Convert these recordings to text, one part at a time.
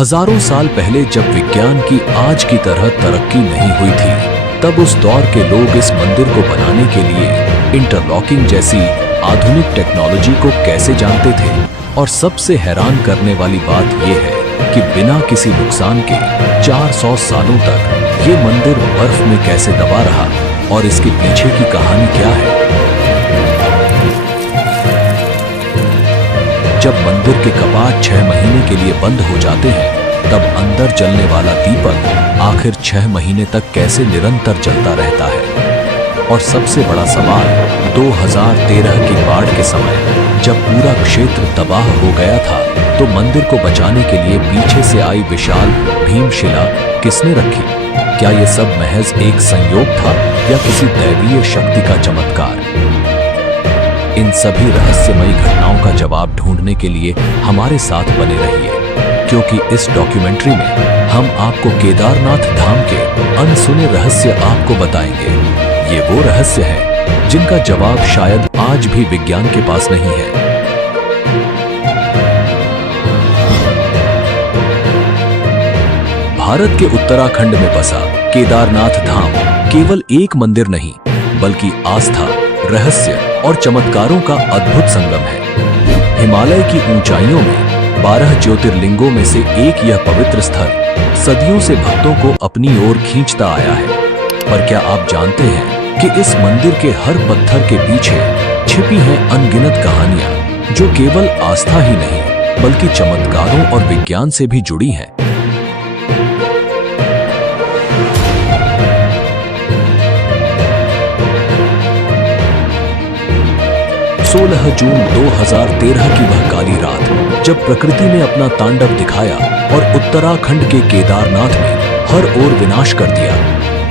हजारों साल पहले जब विज्ञान की आज की तरह तरक्की नहीं हुई थी, तब उस दौर के लोग इस मंदिर को बनाने के लिए इंटरलॉकिंग जैसी आधुनिक टेक्नोलॉजी को कैसे जानते थे। और सबसे हैरान करने वाली बात यह है कि बिना किसी नुकसान के 400 सालों तक ये मंदिर बर्फ में कैसे दबा रहा और इसके पीछे की कहानी क्या है। जब मंदिर के कपाट 6 महीने के लिए बंद हो जाते हैं, तब अंदर जलने वाला दीपक आखिर 6 महीने तक कैसे निरंतर जलता रहता है। और सबसे बड़ा सवाल, 2013 की बाढ़ के समय जब पूरा क्षेत्र तबाह हो गया था, तो मंदिर को बचाने के लिए पीछे से आई विशाल भीमशिला किसने रखी? क्या ये सब महज एक संयोग था या किसी दैवीय शक्ति का चमत्कार? इन सभी रहस्यमयी घटनाओं का जवाब ढूंढने के लिए हमारे साथ बने रहिए, क्योंकि इस डॉक्यूमेंट्री में हम आपको केदारनाथ धाम के अनसुने रहस्य आपको बताएंगे। ये वो रहस्य हैं जिनका जवाब शायद आज भी विज्ञान के पास नहीं है। भारत के उत्तराखंड में बसा केदारनाथ धाम केवल एक मंदिर नहीं, बल्कि आस्था, रहस्य और चमत्कारों का अद्भुत संगम है। हिमालय की ऊंचाइयों में 12 ज्योतिर्लिंगों में से एक यह पवित्र स्थल सदियों से भक्तों को अपनी ओर खींचता आया है। पर क्या आप जानते हैं कि इस मंदिर के हर पत्थर के पीछे छिपी हैं अनगिनत कहानियां, जो केवल आस्था ही नहीं, बल्कि चमत्कारों और विज्ञान से भी जुड़ी हैं। 16 जून 2013 की वह काली रात, जब प्रकृति ने अपना तांडव दिखाया और उत्तराखंड के केदारनाथ में हर ओर विनाश कर दिया।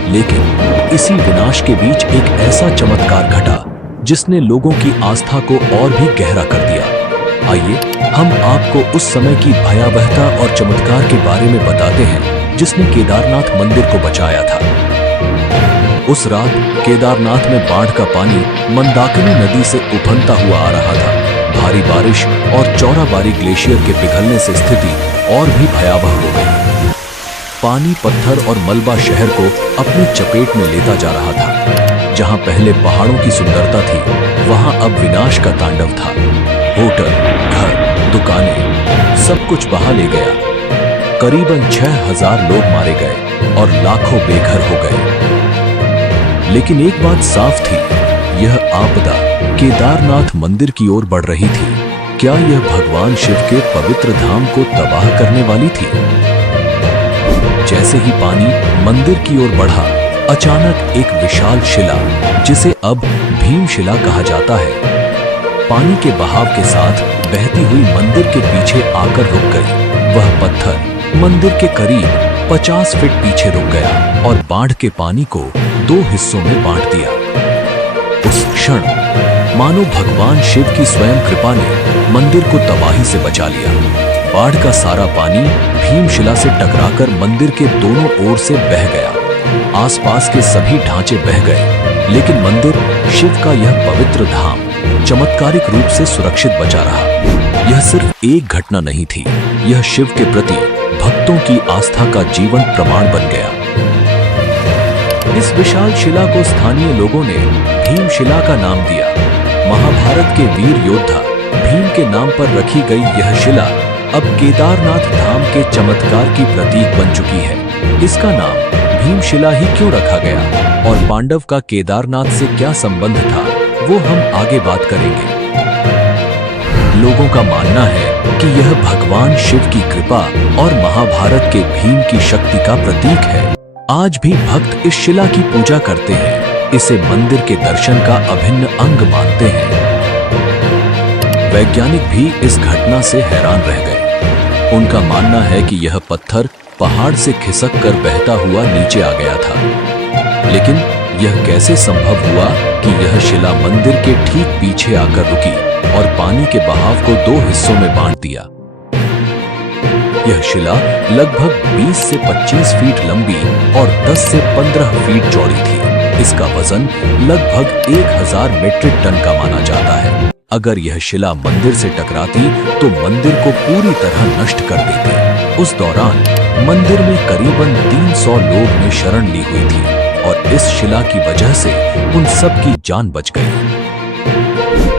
लेकिन इसी विनाश के बीच एक ऐसा चमत्कार घटा जिसने लोगों की आस्था को और भी गहरा कर दिया। आइए हम आपको उस समय की भयावहता और चमत्कार के बारे में बताते हैं जिसने केदारनाथ मंदिर को बचाया था। उस रात केदारनाथ में बाढ़ का पानी मंदाकिनी नदी से उफनता हुआ आ रहा था। भारी बारिश और चौराबाड़ी ग्लेशियर के पिघलने से स्थिति और भी भयावह हो गई। पानी, पत्थर और मलबा शहर को अपनी चपेट में लेता जा रहा था। जहां पहले पहाड़ों की सुंदरता थी, वहां अब विनाश का तांडव था। होटल, घर, दुकानें, सब कुछ बहा ले गया। करीबन 6000 लोग मारे गए और लाखों बेघर हो गए। लेकिन एक बात साफ थी, यह आपदा केदारनाथ मंदिर की ओर बढ़ रही थी। क्या यह भगवान शिव के पवित्र धाम को तबाह करने वाली थी? जैसे ही पानी मंदिर की ओर बढ़ा, अचानक एक विशाल शिला, जिसे अब भीमशिला कहा जाता है, पानी के बहाव के साथ बहती हुई मंदिर के पीछे आकर रुक गई। वह पत्थर मंदिर के करीब 50 फीट पीछे रुक गया और बाढ़ के पानी को 2 हिस्सों में बांट दिया। उस क्षण मानो भगवान शिव की स्वयं कृपा ने मंदिर को तबाही से बचा लिया। बाढ़ का सारा पानी भीमशिला से टकराकर मंदिर के दोनों ओर से बह गया। आसपास के सभी ढांचे बह गए, लेकिन मंदिर, शिव का यह पवित्र धाम, चमत्कारिक रूप से सुरक्षित बचा रहा। यह सिर्फ एक घटना नहीं थी, यह शिव के प्रति भक्तों की आस्था का जीवंत प्रमाण बन गया। इस विशाल शिला को स्थानीय लोगों ने भीमशिला का नाम दिया। महाभारत के वीर योद्धा भीम के नाम पर रखी गई यह शिला अब केदारनाथ धाम के चमत्कार की प्रतीक बन चुकी है। इसका नाम भीमशिला ही क्यों रखा गया और पांडव का केदारनाथ से क्या संबंध था, वो हम आगे बात करेंगे। लोगों का मानना है कि यह भगवान शिव की कृपा और महाभारत के भीम की शक्ति का प्रतीक है। आज भी भक्त इस शिला की पूजा करते हैं, इसे मंदिर के दर्शन का अभिन्न अंग मानते हैं। वैज्ञानिक भी इस घटना से हैरान रह गए। उनका मानना है कि यह पत्थर पहाड़ से खिसक कर बहता हुआ नीचे आ गया था। लेकिन यह कैसे संभव हुआ कि यह शिला मंदिर के ठीक पीछे आकर रुकी और पानी के बहाव को 2 हिस्सों में बांट दिया। यह शिला लगभग 20 से 25 फीट लंबी और 10 से 15 फीट चौड़ी थी। इसका वजन लगभग 1000 मीट्रिक टन का माना जाता है। अगर यह शिला मंदिर से टकराती तो मंदिर को पूरी तरह नष्ट कर देती। उस दौरान मंदिर में करीबन 300 लोग ने शरण ली हुई थी और इस शिला की वजह से उन सब की जान बच गई।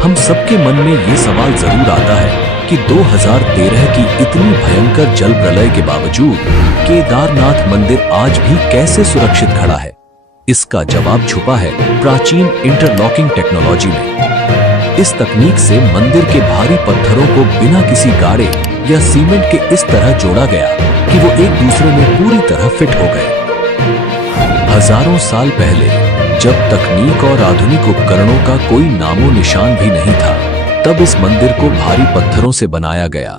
हम सबके मन में ये सवाल जरूर आता है कि 2013 की इतनी भयंकर जल प्रलय के बावजूद केदारनाथ मंदिर आज भी कैसे सुरक्षित खड़ा है। इसका जवाब छुपा है प्राचीन इंटरलॉकिंग टेक्नोलॉजी में। इस तकनीक से मंदिर के भारी पत्थरों को बिना किसी गाड़े या सीमेंट के इस तरह जोड़ा गया कि वो एक दूसरे में पूरी तरह फिट हो गए। हजारों साल पहले जब तकनीक और आधुनिक उपकरणों का कोई नामो निशान भी नहीं था, तब इस मंदिर को भारी पत्थरों से बनाया गया।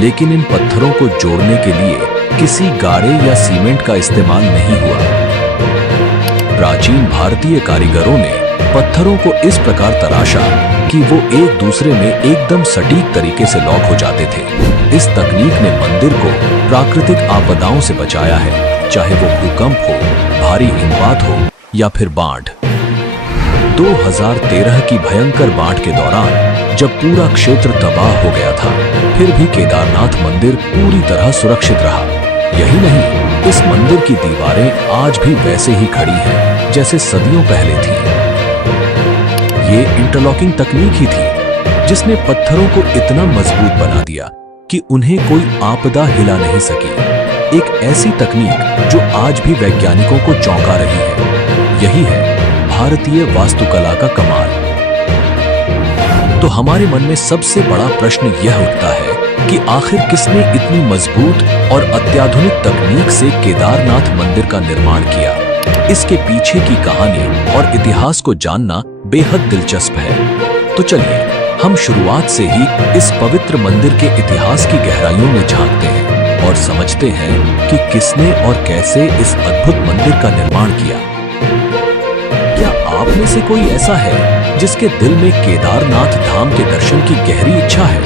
लेकिन इन पत्थरों को जोड़ने के लिए किसी गाड़े या सीमेंट का इस्तेमाल नहीं हुआ। प्राचीन भारतीय कारीगरों ने पत्थरों को इस प्रकार तराशा कि वो एक दूसरे में एकदम सटीक तरीके से लॉक हो जाते थे। इस तकनीक ने मंदिर को प्राकृतिक आपदाओं से बचाया है, चाहे वो भूकंप हो, भारी हिमपात हो या फिर बाढ़। 2013 की भयंकर बाढ़ के दौरान जब पूरा क्षेत्र तबाह हो गया था, फिर भी केदारनाथ मंदिर पूरी तरह सुरक्षित रहा। यही नहीं, इस मंदिर की दीवारें आज भी वैसे ही खड़ी हैं जैसे सदियों पहले थी। ये इंटरलॉकिंग तकनीक ही थी जिसने पत्थरों को इतना मजबूत बना दिया कि उन्हें कोई आपदा हिला नहीं सकी। एक ऐसी तकनीक जो आज भी वैज्ञानिकों को चौंका रही है। यही है भारतीय वास्तुकला का कमाल। तो हमारे मन में सबसे बड़ा प्रश्न यह उठता है कि आखिर किसने इतनी मजबूत और अत्याधुनिक तकनीक से केदारनाथ मंदिर का निर्माण किया। इसके पीछे की कहानी और इतिहास को जानना बेहद दिलचस्प है। तो चलिए हम शुरुआत से ही इस पवित्र मंदिर के इतिहास की गहराइयों में झांकते हैं और समझते हैं कि किसने और कैसे इस अद्भुत मंदिर का निर्माण किया। क्या आप में से कोई ऐसा है जिसके दिल में केदारनाथ धाम के दर्शन की गहरी इच्छा है?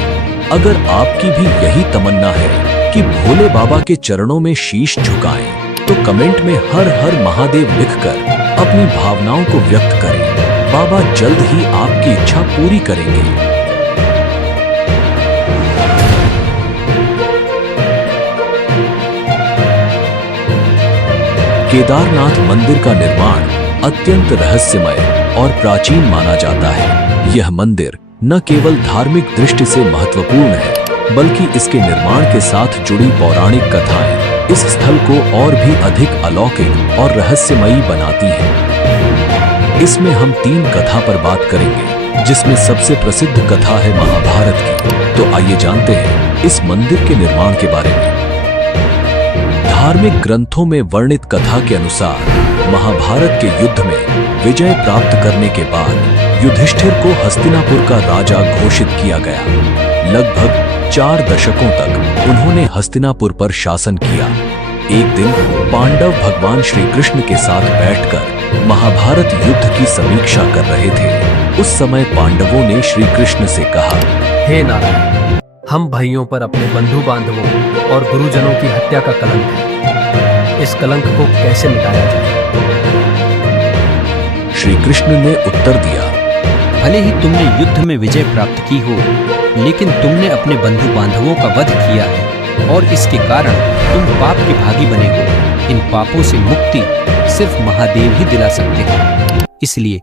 अगर आपकी भी यही तमन्ना है कि भोले बाबा के चरणों में शीश झुकाएं, तो कमेंट में हर हर महादेव लिखकर अपनी भावनाओं को व्यक्त करें। बाबा जल्द ही आपकी इच्छा पूरी करेंगे। केदारनाथ मंदिर का निर्माण अत्यंत रहस्यमय और प्राचीन माना जाता है। यह मंदिर न केवल धार्मिक दृष्टि से महत्वपूर्ण है, बल्कि इसके निर्माण के साथ जुड़ी पौराणिक कथाएं इस स्थल को और भी अधिक अलौकिक और रहस्यमयी बनाती हैं। इसमें हम 3 कथा पर बात करेंगे, जिसमें सबसे प्रसिद्ध कथा है महाभारत की। तो आइए जानते हैं इस मंदिर के निर्माण के बारे में। धार्मिक ग्रंथों में वर्णित कथा के अनुसार महाभारत के युद्ध में विजय प्राप्त करने के बाद युधिष्ठिर को हस्तिनापुर का राजा घोषित किया गया। लगभग 4 दशकों तक उन्होंने हस्तिनापुर पर शासन किया। एक दिन पांडव भगवान श्री कृष्ण के साथ बैठकर महाभारत युद्ध की समीक्षा कर रहे थे। उस समय पांडवों ने श्री कृष्ण से कहा, हे नारायण, हम भाइयों पर अपने बंधु बांधवों और गुरुजनों की हत्या का कलंक है। इस कलंक को कैसे मिटाया जाए? श्री कृष्ण ने उत्तर दिया, भले ही तुमने युद्ध में विजय प्राप्त की हो, लेकिन तुमने अपने बंधु बांधवों का वध किया है और इसके कारण तुम पाप के भागी बने हो। इन पापों से मुक्ति सिर्फ महादेव ही दिला सकते हैं। इसलिए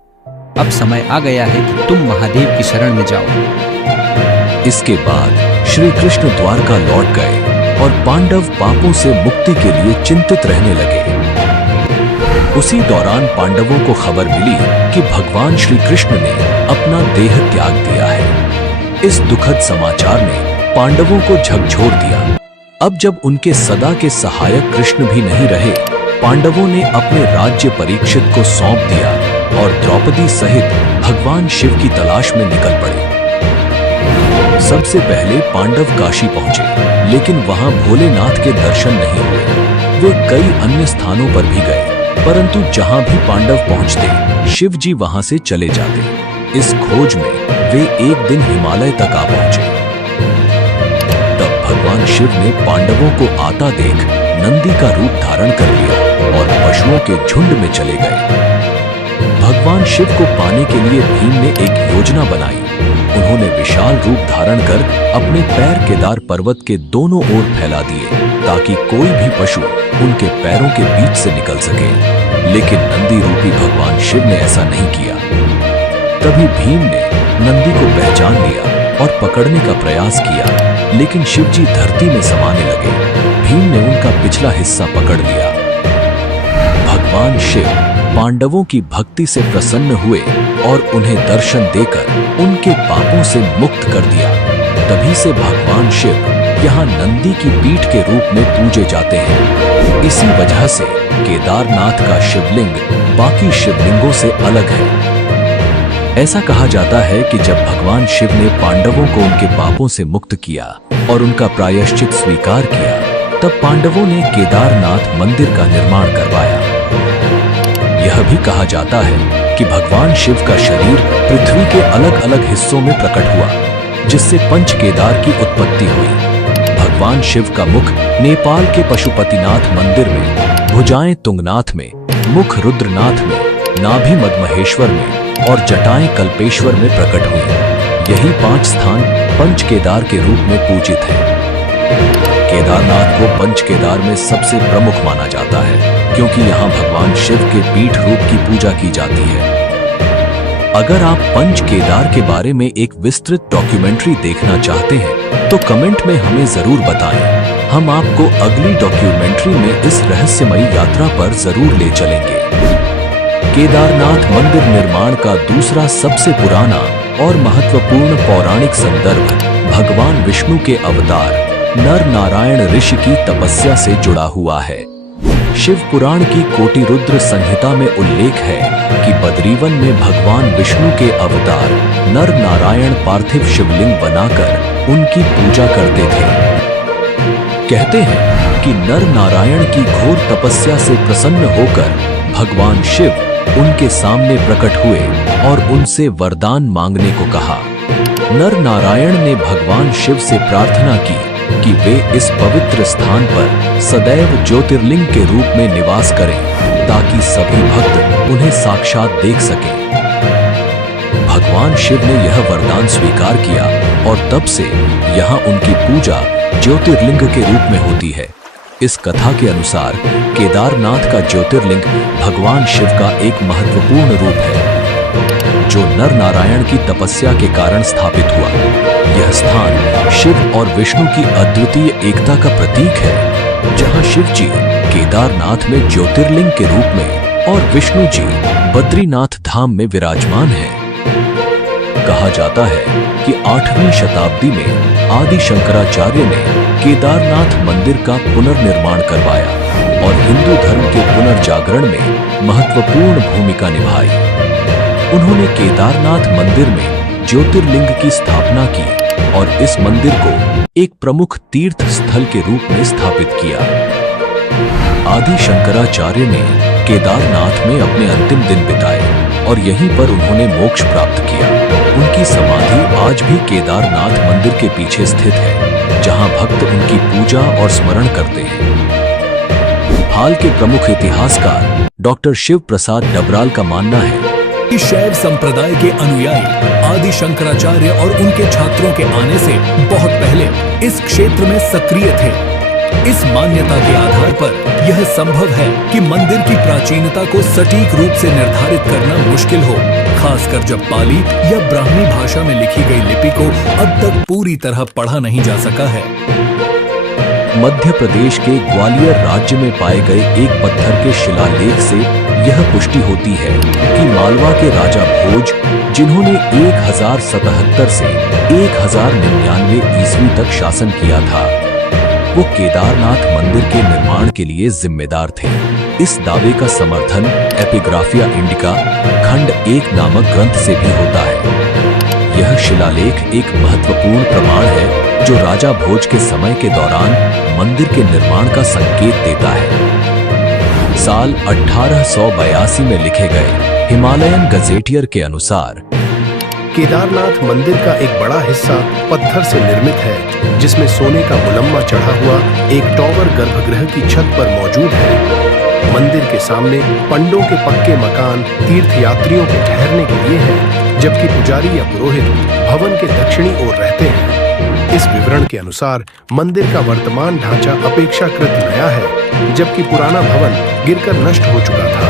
अब समय आ गया है कि तुम महादेव की शरण में जाओ। इसके बाद श्री कृष्ण द्वारका लौट गए और पांडव पापों से मुक्ति के लिए चिंतित रहने लगे। उसी दौरान पांडवों को खबर मिली कि भगवान श्री कृष्ण ने अपना देह त्याग दिया है। इस दुखद समाचार ने पांडवों को झकझोर दिया। अब जब उनके सदा के सहायक कृष्ण भी नहीं रहे, पांडवों ने अपने राज्य परीक्षित को सौंप दिया और द्रौपदी सहित भगवान शिव की तलाश में निकल पड़े। सबसे पहले पांडव काशी पहुंचे, लेकिन वहां भोलेनाथ के दर्शन नहीं हुए। वे कई अन्य स्थानों पर भी गए, परंतु जहां भी पांडव पहुंचते, शिव जी वहां से चले जाते। इस खोज में वे एक दिन हिमालय तक आ पहुंचे। तब भगवान शिव ने पांडवों को आता देख नंदी का रूप धारण कर लिया और पशुओं के झुंड में चले गए। भगवान शिव को पाने के लिए भीम ने एक योजना बनाई। उन्होंने विशाल रूप धारण कर अपने पैर केदार पर्वत के दोनों ओर फैला दिए ताकि कोई भी पशु उनके पैरों के बीच से निकल सके। लेकिन नंदी रूपी भगवान शिव ने ऐसा नहीं किया। तभी भीम ने नंदी को पहचान लिया और पकड़ने का प्रयास किया, लेकिन शिवजी धरती में समाने लगे। भीम ने उनका पिछला हिस्सा पकड़ लिया। भगवान शिव पांडवों की भक्ति से प्रसन्न हुए और उन्हें दर्शन देकर उनके पापों से मुक्त कर दिया। तभी से भगवान शिव यहाँ नंदी की पीठ के रूप में पूजे जाते हैं। इसी वजह से केदारनाथ का शिवलिंग बाकी शिवलिंगों से अलग है। ऐसा कहा जाता है कि जब भगवान शिव ने पांडवों को उनके पापों से मुक्त किया और उनका प्रायश्चित स्वीकार किया, तब पांडवों ने केदारनाथ मंदिर का निर्माण करवाया। यह भी कहा जाता है कि भगवान शिव का शरीर पृथ्वी के अलग अलग हिस्सों में प्रकट हुआ, जिससे पंच केदार की उत्पत्ति हुई। भगवान शिव का मुख नेपाल के पशुपतिनाथ मंदिर में, भुजाएं तुंगनाथ में, मुख रुद्रनाथ में, नाभि मदमहेश्वर में और जटाएं कल्पेश्वर में प्रकट हुई। यही 5 स्थान पंच केदार के रूप में पूजित हैं। केदारनाथ को पंच केदार में सबसे प्रमुख माना जाता है, क्योंकि यहाँ भगवान शिव के पीठ रूप की पूजा की जाती है। अगर आप पंच केदार के बारे में एक विस्तृत डॉक्यूमेंट्री देखना चाहते हैं तो कमेंट में हमें जरूर बताएं। हम आपको अगली डॉक्यूमेंट्री में इस रहस्यमयी यात्रा पर जरूर ले चलेंगे। केदारनाथ मंदिर निर्माण का दूसरा सबसे पुराना और महत्वपूर्ण पौराणिक संदर्भ भगवान विष्णु के अवतार नर नारायण ऋषि की तपस्या से जुड़ा हुआ है। शिव पुराण की कोटि रुद्र संहिता में उल्लेख है कि बद्रीवन में भगवान विष्णु के अवतार नर नारायण पार्थिव शिवलिंग बनाकर उनकी पूजा करते थे। कहते हैं कि नर नारायण की घोर तपस्या से प्रसन्न होकर भगवान शिव उनके सामने प्रकट हुए और उनसे वरदान मांगने को कहा। नर नारायण ने भगवान शिव से प्रार्थना की कि वे इस पवित्र स्थान पर सदैव ज्योतिर्लिंग के रूप में निवास करें, ताकि सभी भक्त उन्हें साक्षात देख सकें। भगवान शिव ने यह वरदान स्वीकार किया और तब से यहाँ उनकी पूजा ज्योतिर्लिंग के रूप में होती है। इस कथा के अनुसार केदारनाथ का ज्योतिर्लिंग भगवान शिव का एक महत्वपूर्ण रूप है, जो नर नारायण की तपस्या के कारण स्थापित हुआ। यह स्थान शिव और विष्णु की अद्वितीय एकता का प्रतीक है, जहां शिव जी केदारनाथ में ज्योतिर्लिंग के रूप में और विष्णु जी बद्रीनाथ धाम में विराजमान हैं। कहा जाता है कि 8वीं शताब्दी में आदि शंकराचार्य ने केदारनाथ मंदिर का पुनर्निर्माण करवाया और हिंदू धर्म के पुनर्जागरण में महत्वपूर्ण भूमिका निभाई। उन्होंने केदारनाथ मंदिर में ज्योतिर्लिंग की स्थापना की और इस मंदिर को एक प्रमुख तीर्थ स्थल के रूप में स्थापित किया। आदि शंकराचार्य ने केदारनाथ में अपने अंतिम दिन बिताए और यहीं पर उन्होंने मोक्ष प्राप्त किया। उनकी समाधि आज भी केदारनाथ मंदिर के पीछे स्थित है, जहां भक्त उनकी पूजा और स्मरण करते हैं। हाल के प्रमुख इतिहासकार डॉक्टर शिव प्रसाद डबराल का मानना है कि शैव संप्रदाय के अनुयायी आदि शंकराचार्य और उनके छात्रों के आने से बहुत पहले इस क्षेत्र में सक्रिय थे। इस मान्यता के आधार पर यह संभव है कि मंदिर की प्राचीनता को सटीक रूप से निर्धारित करना मुश्किल हो, खासकर जब पाली या ब्राह्मी भाषा में लिखी गई लिपि को अब तक पूरी तरह पढ़ा नहीं जा सका है। मध्य प्रदेश के ग्वालियर राज्य में पाए गए एक पत्थर के शिलालेख से यह पुष्टि होती है कि मालवा के राजा भोज, जिन्होंने 1077 से 1099 ईस्वी तक शासन किया था, वो केदारनाथ मंदिर के निर्माण के लिए जिम्मेदार थे। इस दावे का समर्थन एपिग्राफिया इंडिका खंड 1 नामक ग्रंथ से भी होता है। यह शिलालेख एक महत्वपूर्ण प्रमाण है जो राजा भोज के समय के दौरान मंदिर के निर्माण का संकेत देता है। साल 1882 में लिखे गए हिमालयन गजेटियर के अनुसार केदारनाथ मंदिर का एक बड़ा हिस्सा पत्थर से निर्मित है, जिसमें सोने का मुलम्मा चढ़ा हुआ एक टॉवर गर्भगृह की छत पर मौजूद है। मंदिर के सामने पंडों के पक्के मकान तीर्थयात्रियों के ठहरने के लिए हैं, जबकि पुजारी या पुरोहित भवन के दक्षिणी ओर रहते हैं। इस विवरण के अनुसार मंदिर का वर्तमान ढांचा अपेक्षाकृत नया है, जबकि पुराना भवन गिरकर नष्ट हो चुका था।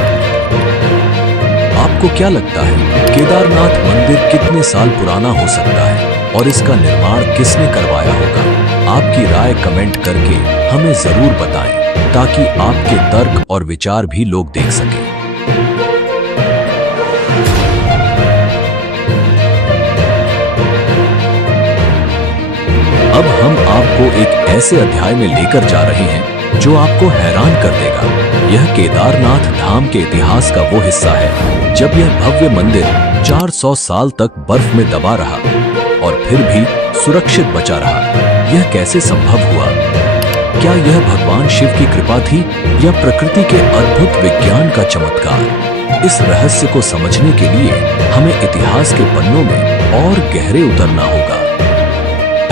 आपको क्या लगता है केदारनाथ मंदिर कितने साल पुराना हो सकता है और इसका निर्माण किसने करवाया होगा? आपकी राय कमेंट करके हमें जरूर बताएं ताकि आपके तर्क और विचार भी लोग देख सकें। अब हम आपको एक ऐसे अध्याय में लेकर जा रहे हैं जो आपको हैरान कर देगा। यह केदारनाथ धाम के इतिहास का वो हिस्सा है जब यह भव्य मंदिर 400 साल तक बर्फ में दबा रहा और फिर भी सुरक्षित बचा रहा। यह कैसे संभव हुआ? क्या यह भगवान शिव की कृपा थी या प्रकृति के अद्भुत विज्ञान का चमत्कार? इस रहस्य को समझने के लिए हमें इतिहास के पन्नों में और गहरे उतरना होगा।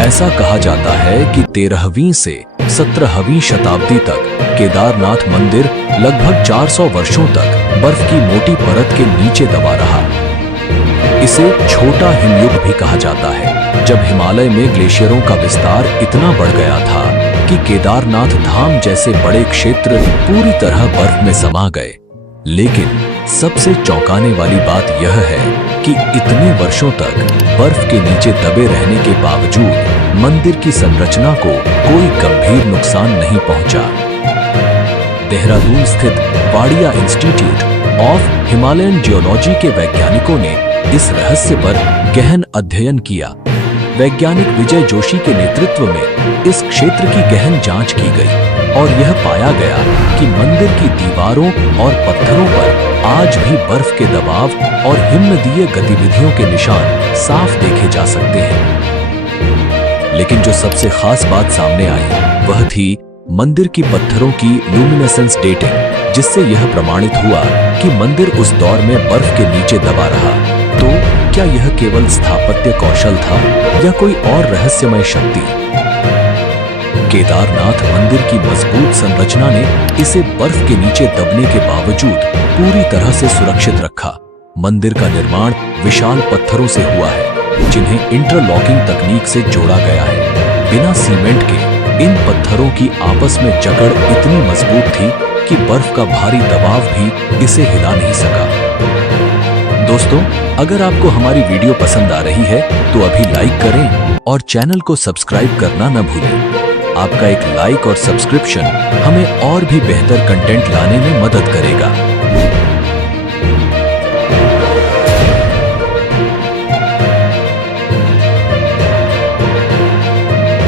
ऐसा कहा जाता है कि 13वीं से 17वीं शताब्दी तक केदारनाथ मंदिर लगभग 400 वर्षों तक बर्फ की मोटी परत के नीचे दबा रहा। इसे छोटा हिमयुग भी कहा जाता है, जब हिमालय में ग्लेशियरों का विस्तार इतना बढ़ गया था कि केदारनाथ धाम जैसे बड़े क्षेत्र पूरी तरह बर्फ में समा गए। लेकिन सबसे चौंकाने वाली बात यह है कि इतने वर्षों तक बर्फ के नीचे दबे रहने के बावजूद मंदिर की संरचना को कोई गंभीर नुकसान नहीं पहुंचा। देहरादून स्थित Wadia institute of Himalayan geology के वैज्ञानिकों ने इस रहस्य पर गहन अध्ययन किया। वैज्ञानिक विजय जोशी के नेतृत्व में इस क्षेत्र की गहन जांच की गई और यह पाया गया कि मंदिर की दीवारों और पत्थरों पर आज भी बर्फ के दबाव और हिमनदीय गतिविधियों के निशान साफ देखे जा सकते हैं। लेकिन जो सबसे खास बात सामने आई वह थी मंदिर की पत्थरों की ल्यूमिनेसेंस डेटिंग, जिससे यह प्रमाणित हुआ कि मंदिर उस दौर में बर्फ के नीचे दबा रहा। तो क्या यह केवल स्थापत्य कौशल था या कोई और रहस्यमय शक्ति? केदारनाथ मंदिर की मजबूत संरचना ने इसे बर्फ के नीचे दबने के बावजूद पूरी तरह से सुरक्षित रखा। मंदिर का निर्माण विशाल पत्थरों से हुआ है, जिन्हें इंटरलॉकिंग तकनीक से जोड़ा गया है। बिना सीमेंट के इन पत्थरों की आपस में जकड़ इतनी मजबूत थी कि बर्फ का भारी दबाव भी इसे हिला नहीं सका। दोस्तों, अगर आपको हमारी वीडियो पसंद आ रही है तो अभी लाइक करें और चैनल को सब्सक्राइब करना न भूलें। आपका एक लाइक और सब्सक्रिप्शन हमें और भी बेहतर कंटेंट लाने में मदद करेगा।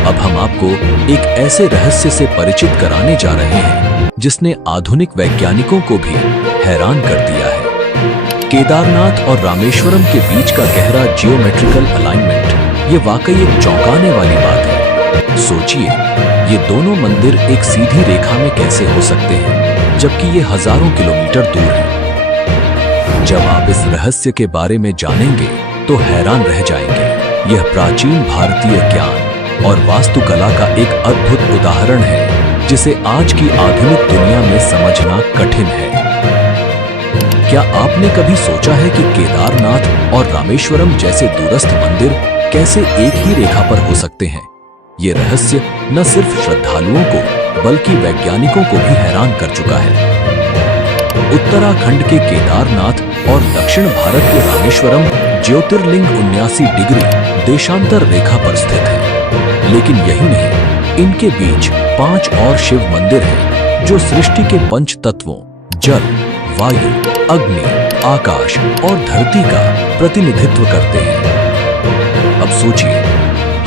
अब हम आपको एक ऐसे रहस्य से परिचित कराने जा रहे हैं जिसने आधुनिक वैज्ञानिकों को भी हैरान कर दिया है। केदारनाथ और रामेश्वरम के बीच का गहरा जियोमेट्रिकल अलाइनमेंट, ये वाकई एक चौंकाने वाली बात है। सोचिए, ये दोनों मंदिर एक सीधी रेखा में कैसे हो सकते हैं, जबकि ये हजारों किलोमीटर दूर हैं। जब आप इस रहस्य के बारे में जानेंगे तो हैरान रह जाएंगे। यह प्राचीन भारतीय ज्ञान और वास्तुकला का एक अद्भुत उदाहरण है जिसे आज की आधुनिक दुनिया में समझना कठिन है। क्या आपने कभी सोचा है कि केदारनाथ और रामेश्वरम जैसे दूरस्थ मंदिर कैसे एक ही रेखा पर हो सकते हैं? ये रहस्य न सिर्फ श्रद्धालुओं को बल्कि वैज्ञानिकों को भी हैरान कर चुका है। उत्तराखंड के केदारनाथ और दक्षिण भारत के रामेश्वरम ज्योतिर्लिंग 79 डिग्री देशांतर रेखा पर स्थित है। लेकिन यही नहीं, इनके बीच 5 और शिव मंदिर हैं जो सृष्टि के पंच तत्वों जल, वायु, अग्नि, आकाश और धरती का प्रतिनिधित्व करते हैं। अब सोचिए,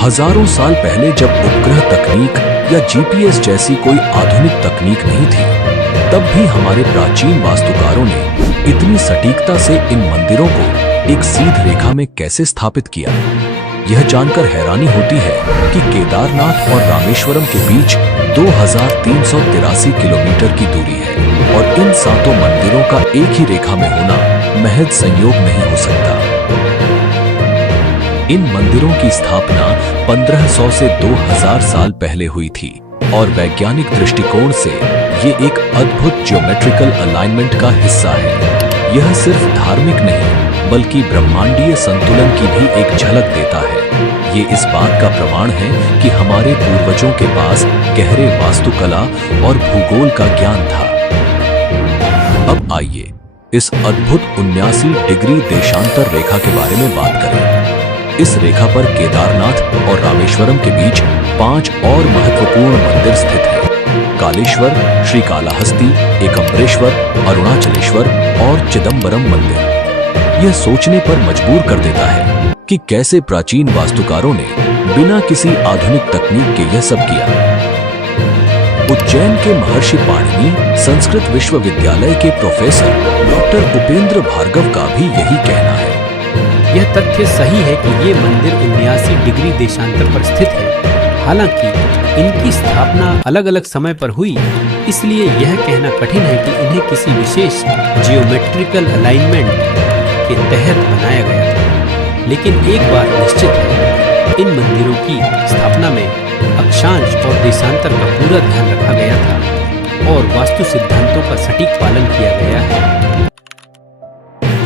हजारों साल पहले जब उपग्रह तकनीक या जीपीएस जैसी कोई आधुनिक तकनीक नहीं थी, तब भी हमारे प्राचीन वास्तुकारों ने इतनी सटीकता से इन मंदिरों को एक सीधी रेखा में कैसे स्थापित किया। यह जानकर हैरानी होती है कि केदारनाथ और रामेश्वरम के बीच 2383 किलोमीटर की दूरी है और इन सातों मंदिरों का एक ही रेखा में होना महज संयोग नहीं हो सकता। इन मंदिरों की स्थापना 1500 से 2000 साल पहले हुई थी, और वैज्ञानिक दृष्टिकोण से ये एक अद्भुत ज्योमेट्रिकल अलाइनमेंट का हिस्सा है। यह सिर्फ धार्मिक नहीं बल्कि ब्रह्मांडीय संतुलन की भी एक झलक देता है। ये इस बात का प्रमाण है कि हमारे पूर्वजों के पास गहरे वास्तुकला और भूगोल का ज्ञान था। अब आइए इस अद्भुत 79 डिग्री देशांतर रेखा के बारे में बात करें। इस रेखा पर केदारनाथ और रामेश्वरम के बीच 5 और महत्वपूर्ण मंदिर स्थित हैं। कालेश्वर, श्रीकालाहस्ती, एकम्बरेश्वर, अरुणाचलेश्वर और चिदम्बरम मंदिर। यह सोचने पर मजबूर कर देता है कि कैसे प्राचीन वास्तुकारों ने बिना किसी आधुनिक तकनीक के यह सब किया। उज्जैन के महर्षि पाणिनि संस्कृत विश्वविद्यालय के प्रोफेसर डॉक्टर उपेंद्र भार्गव का भी यही कहना है। यह तथ्य सही है कि ये मंदिर 79 डिग्री देशांतर पर स्थित है। हालांकि इनकी स्थापना अलग अलग समय पर हुई, इसलिए यह कहना कठिन है कि इन्हें किसी विशेष जियोमेट्रिकल अलाइनमेंट के तहत बनाया गया था। लेकिन एक बात निश्चित है, इन मंदिरों की स्थापना में अक्षांश और देशांतर का पूरा ध्यान रखा गया था और वास्तु सिद्धांतों का सटीक पालन किया गया है।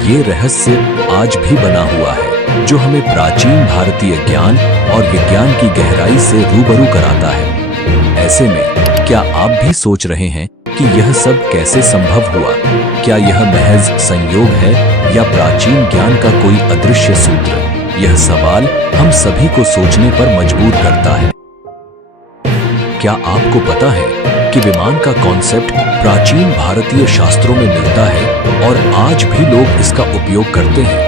ये रहस्य आज भी बना हुआ है, जो हमें प्राचीन भारतीय ज्ञान और विज्ञान की गहराई से रूबरू कराता है। ऐसे में क्या आप भी सोच रहे हैं कि यह सब कैसे संभव हुआ? क्या यह महज संयोग है या प्राचीन ज्ञान का कोई अदृश्य सूत्र? यह सवाल हम सभी को सोचने पर मजबूर करता है। क्या आपको पता है कि विमान का कॉन्सेप्ट प्राचीन भारतीय शास्त्रों में मिलता है और आज भी लोग इसका उपयोग करते हैं?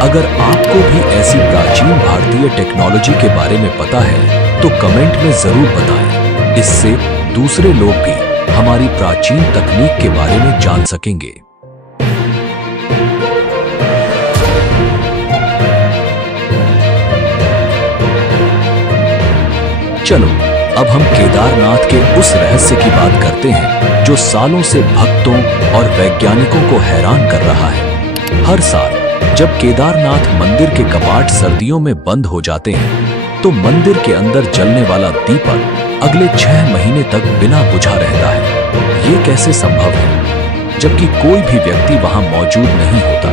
अगर आपको भी ऐसी प्राचीन भारतीय टेक्नोलॉजी के बारे में पता है तो कमेंट में जरूर बताएं। इससे दूसरे लोग भी हमारी प्राचीन तकनीक के बारे में जान सकेंगे। चलो अब हम केदारनाथ के उस रहस्य की बात करते हैं जो सालों से भक्तों और वैज्ञानिकों को हैरान कर रहा है। हर साल जब केदारनाथ मंदिर के कपाट सर्दियों में बंद हो जाते हैं तो मंदिर के अंदर जलने वाला दीपक अगले 6 महीने तक बिना बुझा रहता है। ये कैसे संभव है जबकि कोई भी व्यक्ति वहां मौजूद नहीं होता?